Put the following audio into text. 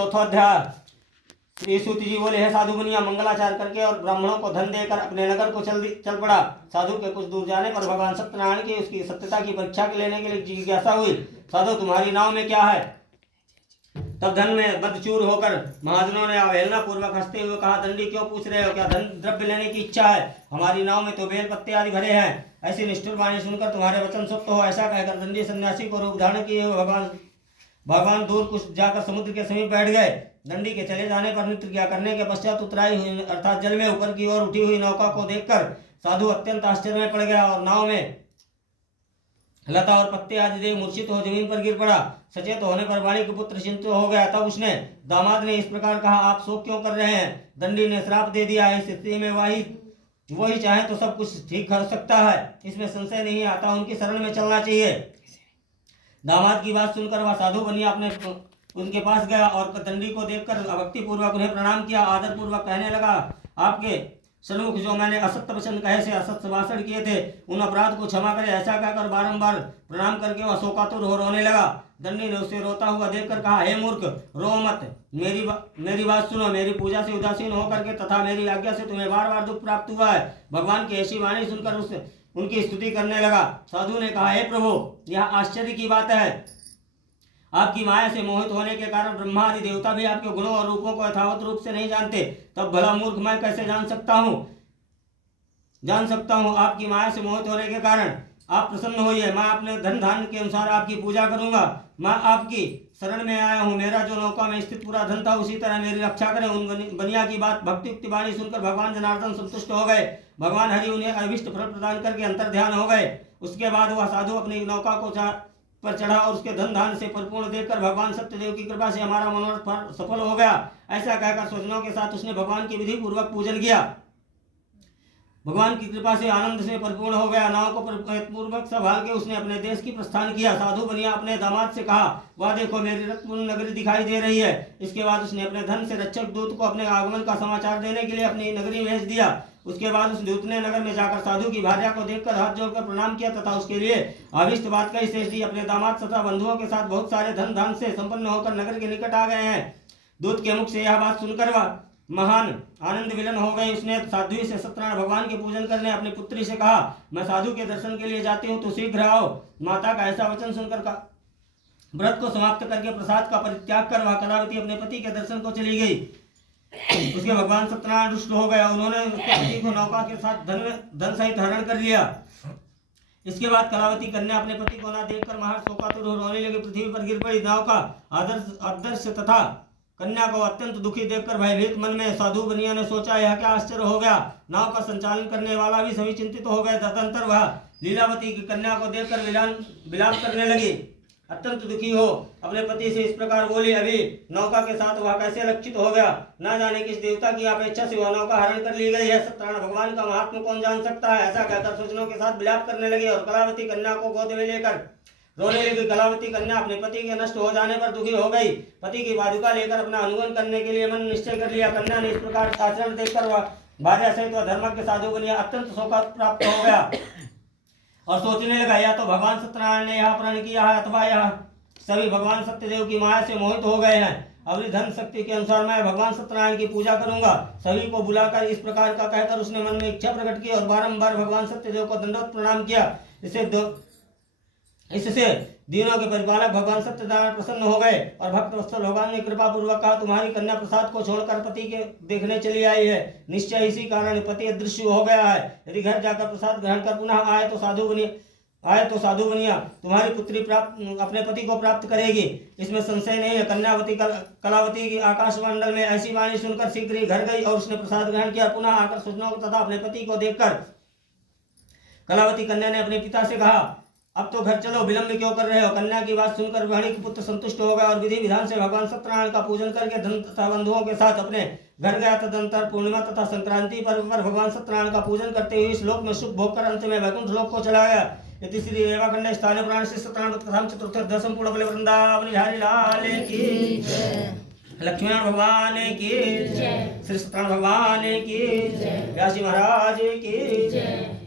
चौथा अध्याय। श्री सूत जी बोले, है साधु बनिया मंगलाचार करके और ब्राह्मणों को धन देकर अपने नगर को चल पड़ा। साधु के कुछ दूर जाने पर भगवान सत्यनारायण की उसकी सत्यता की परीक्षा लेने के लिए जिज्ञासा हुई। साधु, तुम्हारी नाव में क्या है? तब धन में बदचूर होकर महाजनों ने अवहेलना पूर्वक हंसते हुए कहा, दंडी क्यों पूछ रहे हो? क्या धन द्रव्य लेने की इच्छा है? हमारी नाव में तो बेल पत्ते आदि भरे हैं। ऐसी निष्ठुर वाणी सुनकर तुम्हारे वचन सत्य हो, ऐसा कहकर दंडी सन्यासी को रूप धारण किए हुए भगवान दूर कुछ जाकर समुद्र के समीप बैठ गए। दंडी के चले जाने पर नृत्य क्रिया करने के पश्चात उतराई हुई अर्थात जल में ऊपर की ओर उठी हुई नौका को देखकर साधु अत्यंत आश्चर्य में पड़ गया और नाव में लता और पत्ते आदि देख मूर्छित हो जमीन पर गिर पड़ा। सचेत होने पर वाणी के पुत्र चिंतित हो गया। तब उसने दामाद ने इस प्रकार कहा, आप शोक क्यों कर रहे हैं? दंडी ने श्राप दे दिया है। इस स्थिति में वही चाहे तो सब कुछ ठीक कर सकता है, इसमें संशय नहीं आता। उनकी शरण में चलना चाहिए। दामाद की बात सुनकर वह साधु बनिया अपने उनके पास गया और दंडी को देखकर भक्ति पूर्वक उन्हें प्रणाम किया। आदर पूर्वक कहने लगा, आपके सन्मुख जो मैंने असत्य वचन कहे से असत्य भाषण किए थे, उन अपराध को क्षमा करे। ऐसा कहकर बारंबार प्रणाम करके वह शोकातुर हो रोने लगा। दंडी ने उसे रोता हुआ देखकर कहा, हे मूर्ख, रो मत। मेरी बात सुनो। मेरी पूजा से उदासीन होकर के तथा मेरी आज्ञा से तुम्हें बार बार दुख प्राप्त हुआ है। भगवान की ऐसी वाणी सुनकर उनकी स्तुति करने लगा। साधु ने कहा, हे प्रभु, यह आश्चर्य की बात है। आपकी माया से मोहित होने के कारण ब्रह्मा आदि देवता भी आपके गुणों और रूपों को यथावत रूप से नहीं जानते। तब भला मूर्ख मैं कैसे जान सकता हूँ आपकी माया से मोहित होने के कारण। आप प्रसन्न होइए, मैं अपने धन धान्य के अनुसार आपकी पूजा करूंगा। मैं आपकी शरण में आया हूँ। मेरा जो नौका में स्थित पूरा धन था, उसी तरह मेरी रक्षा करें। उन बनिया की बात भक्ति वाणी सुनकर भगवान जनार्दन संतुष्ट हो गए। भगवान हरि उन्हें अभिष्ट फल प्रदान करके अंतर ध्यान हो गए। उसके बाद वह साधु अपनी नौका को पर चढ़ा और उसके धन धान से परिपूर्ण देखकर भगवान सत्यदेव की कृपा से हमारा मनोरथ सफल हो गया। ऐसा कहकर स्वजनों के साथ उसने भगवान की विधि पूर्वक पूजन किया। भगवान की कृपा से आनंद से परिपूर्ण हो गया। नाव को पूर्वक संभाल के उसने अपने देश की प्रस्थान किया। साधु बनिया अपने दामाद से कहा, वह देखो मेरी रत्नपूर्ण नगरी दिखाई दे रही है। इसके बाद उसने अपने धन से रक्षक दूत को अपने आगमन का समाचार देने के लिए अपनी नगरी भेज दिया। उसके बाद उस दूत ने नगर में जाकर साधु की भार्या को देखकर हाथ जोड़कर प्रणाम किया तथा उसके लिए अभिष्ट बात कही। शेष जी अपने दामाद तथा बंधुओं के साथ बहुत सारे धन धान से संपन्न होकर नगर के निकट आ गए हैं। दूत के मुख से यह बात सुनकर वह महान आनंद विलन हो गई। उसने साध्वी से सत्यनारायण भगवान के पूजन करने अपनी पुत्री से कहा, मैं साधु के दर्शन के लिए जाती हूँ, तो शीघ्र आओ। माता का ऐसा वचन सुनकर व्रत को समाप्त करके प्रसाद का परित्याग कर वह कलावती अपने पति के दर्शन को चली गई। उसके भगवान सत्यनारायण रुष्ट हो गया। उन्होंने उसके पति को नौका के साथ धन सहित हरण कर लिया। इसके बाद कलावती कन्या अपने पति को न देखकर महा शोकातुर रोने लगी, पृथ्वी पर गिर पड़ी। नाव का आदर्श तथा कन्या को अत्यंत दुखी देखकर भयभीत मन में साधु बनिया ने सोचा, यह क्या आश्चर्य हो गया। नाव का संचालन करने वाला भी सभी चिंतित हो गए। तदंतर वह लीलावती की कन्या को देखकर विलाप करने लगी। अत्यंत दुखी हो अपने पति से इस प्रकार बोली, अभी नौका के साथ वह कैसे लक्षित हो गया। न जाने किस देवता की अपेक्षा से वह नौका हरण कर ली गई है। सत्यनारायण भगवान का महात्मा कौन जान सकता है। ऐसा कहकर स्वजनों के साथ विलाप करने लगे और कलावती कन्या को गोद में लेकर रोने लगी। कलावती कन्या अपने पति के नष्ट हो जाने पर दुखी हो गई। पति की पादुका लेकर अपना अनुगमन करने के लिए मन निश्चय कर लिया। कन्या ने इस प्रकार आचरण देखकर वह भार्या सहित वह धर्मज्ञ साधु बनिया अत्यंत शोक प्राप्त हो गया और सोचने लगा, या तो भगवान सत्यनारायण ने यह प्रण किया है अथवा यह सभी भगवान सत्यदेव की माया से मोहित हो गए हैं। अपनी धन शक्ति के अनुसार मैं भगवान सत्यनारायण की पूजा करूंगा। सभी को बुलाकर इस प्रकार का कहकर उसने मन में इच्छा प्रकट की और बारंबार भगवान सत्यदेव को दंडवत प्रणाम किया। इससे दिनों के परिपालक भगवान सत्यनारायण प्रसन्न हो गए और भक्त वत्सल भगवान ने कृपा पूर्वक कहा, तुम्हारी कन्या प्रसाद को छोड़कर पति के देखने चली आई है। निश्चय इसी कारण पति अदृश्य हो गया है। यदि घर जाकर प्रसाद ग्रहण कर पुनः आए तो साधु बनिया तुम्हारी पुत्री अपने पति को प्राप्त करेगी, इसमें संशय नहीं है। कलावती की आकाश मंडल में ऐसी वाणी सुनकर शीघ्र ही घर गई और उसने प्रसाद ग्रहण किया। पुनः आकर स्वजनों तथा अपने पति को देखकर कलावती कन्या ने अपने पिता से कहा, अब तो घर चलो, विलंब क्यों कर रहे हो। कन्या की बात सुनकर वाणी के पुत्र संतुष्ट हो गया और विधि विधान से भगवान सत्यनारायण का पूजन करके धन तथा बंधुओं के साथ अपने घर गया। तदंतर पूर्णिमा तथा संक्रांति पर्व पर भगवान सत्यनारायण का पूजन करते हुए इस लोक में सुख भोग कर अंत में वैकुंठ लोक को चला गया। इति श्री रेवाखंड स्थान पुराण श्री सत्यनारायण कथाम चतुर्थ दशम पूर्ण बल वृंदावन बिहारी लाल की लक्ष्मीनारायण भगवान की श्री सत्यनारायण भगवान की व्यासी महाराज की